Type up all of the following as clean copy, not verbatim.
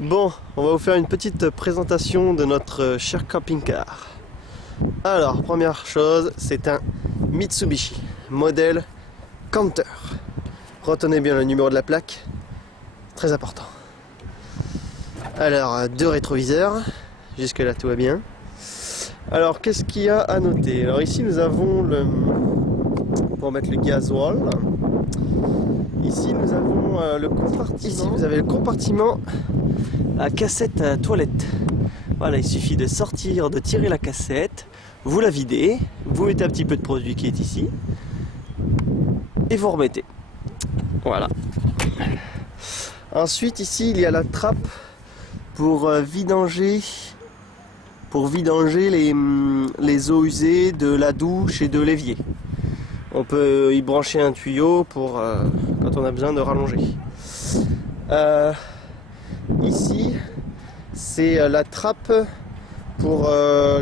Bon, on va vous faire une petite présentation de notre cher camping-car. Alors, première chose, c'est un Mitsubishi, modèle Canter. Retenez bien le numéro de la plaque, très important. Alors, deux rétroviseurs, jusque là tout va bien. Alors, qu'est-ce qu'il y a à noter? Alors ici, nous avons pour mettre le gasoil. Ici, nous avons le compartiment. Ici, vous avez le compartiment à cassette à toilette. Voilà, il suffit de sortir, de tirer la cassette, vous la videz, vous mettez un petit peu de produit qui est ici, et vous remettez. Voilà. Ensuite, ici, il y a la trappe pour vidanger les eaux usées de la douche et de l'évier. On peut y brancher un tuyau pour quand on a besoin de rallonger. Ici, c'est la trappe pour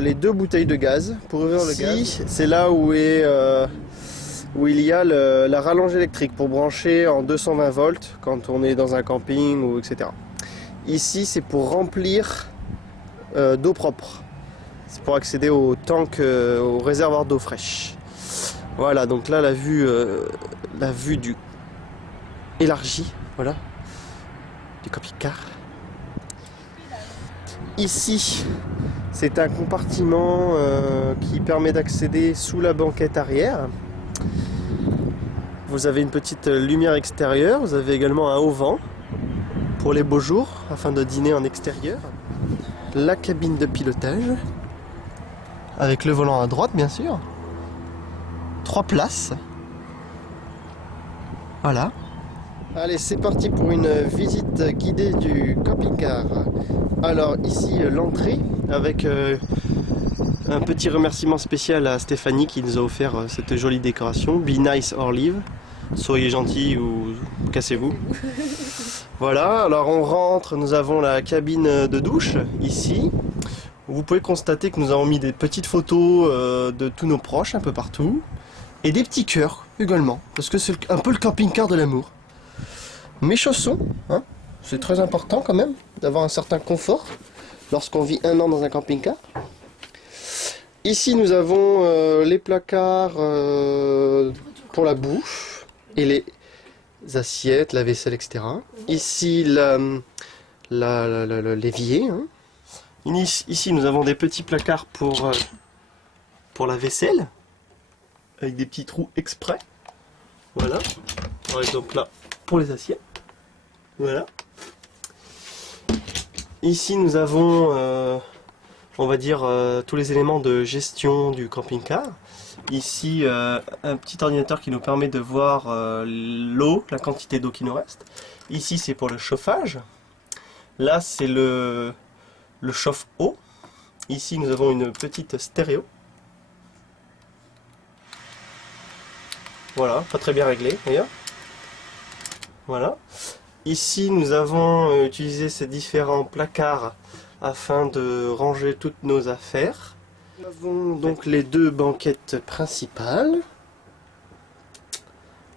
les deux bouteilles de gaz. Pour ouvrir le gaz, c'est là où il y a la rallonge électrique pour brancher en 220 volts quand on est dans un camping ou etc. Ici, c'est pour remplir d'eau propre. C'est pour accéder au tank, au réservoir d'eau fraîche. Voilà, donc là la vue du élargie, voilà, du camping-car. Ici, c'est un compartiment qui permet d'accéder sous la banquette arrière. Vous avez une petite lumière extérieure, vous avez également un auvent pour les beaux jours, afin de dîner en extérieur. La cabine de pilotage, avec le volant à droite bien sûr. 3 places. Voilà. Allez, c'est parti pour une visite guidée du camping-car. Alors ici l'entrée avec un petit remerciement spécial à Stéphanie qui nous a offert cette jolie décoration. Be nice or leave. Soyez gentil ou cassez-vous. Voilà, alors on rentre, nous avons la cabine de douche ici. Vous pouvez constater que nous avons mis des petites photos de tous nos proches un peu partout. Et des petits cœurs également, parce que c'est un peu le camping-car de l'amour. Mes chaussons, hein, c'est très important quand même, d'avoir un certain confort lorsqu'on vit un an dans un camping-car. Ici nous avons les placards pour la bouffe et les assiettes, la vaisselle, etc. Ici l'évier. Hein. Ici nous avons des petits placards pour la vaisselle, avec des petits trous exprès. Voilà. Par exemple là, pour les assiettes. Voilà. Ici nous avons, on va dire, tous les éléments de gestion du camping-car. Ici, un petit ordinateur qui nous permet de voir l'eau, la quantité d'eau qui nous reste. Ici, c'est pour le chauffage. Là, c'est le chauffe-eau. Ici, nous avons une petite stéréo. Voilà, pas très bien réglé d'ailleurs. Voilà. Ici, nous avons utilisé ces différents placards afin de ranger toutes nos affaires. Nous avons donc les deux banquettes principales.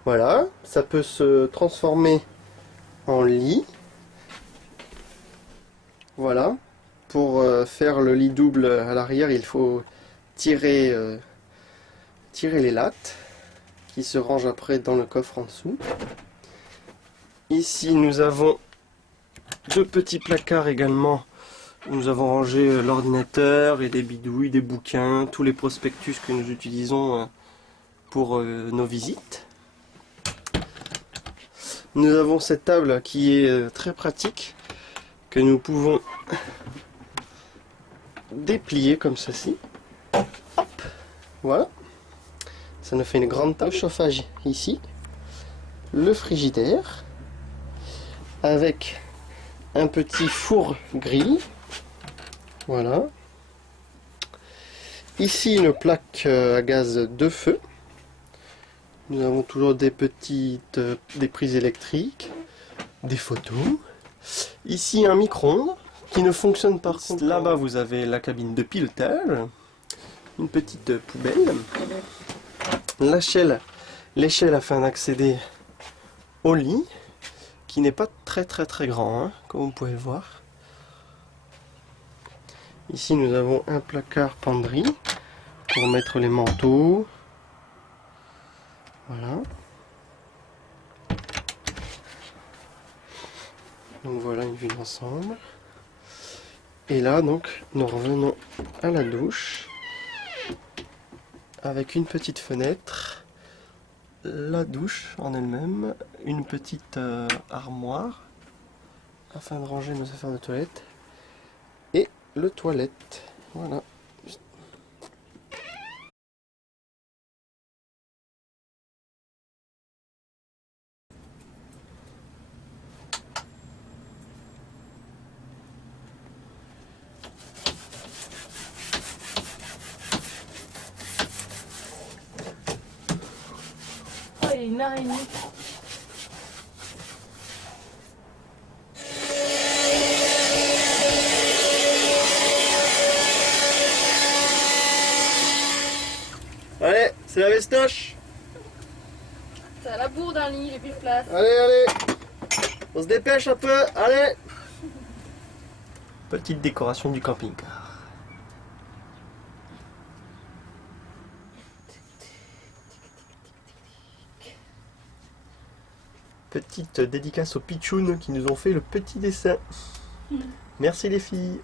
Voilà, ça peut se transformer en lit. Voilà, pour faire le lit double à l'arrière, il faut tirer les lattes qui se rangent après dans le coffre en dessous. Ici, nous avons deux petits placards également. Nous avons rangé l'ordinateur et des bidouilles, des bouquins, tous les prospectus que nous utilisons pour nos visites. Nous avons cette table qui est très pratique, que nous pouvons déplier comme ceci. Hop, voilà. Ça nous fait une grande table. Le chauffage ici. Le frigidaire. Avec un petit four grill. Voilà. Ici une plaque à gaz de feu. Nous avons toujours des prises électriques, des photos. Ici un micro-ondes qui ne fonctionne pas. Là-bas vous avez la cabine de pilotage, une petite poubelle, l'échelle afin d'accéder au lit, qui n'est pas très grand, hein, comme vous pouvez le voir. Ici nous avons un placard penderie pour mettre les manteaux. Voilà. Donc voilà une vue d'ensemble. Et là donc nous revenons à la douche avec une petite fenêtre, la douche en elle-même, une petite armoire afin de ranger nos affaires de toilette et le toilette. Voilà. Oh, il y a une araignée. Allez, c'est la vestoche. T'as la bourre dans le lit, j'ai plus de place. Allez, allez. On se dépêche un peu, allez. Petite décoration du camping-car. Petite dédicace aux pitchouns qui nous ont fait le petit dessin. Merci les filles.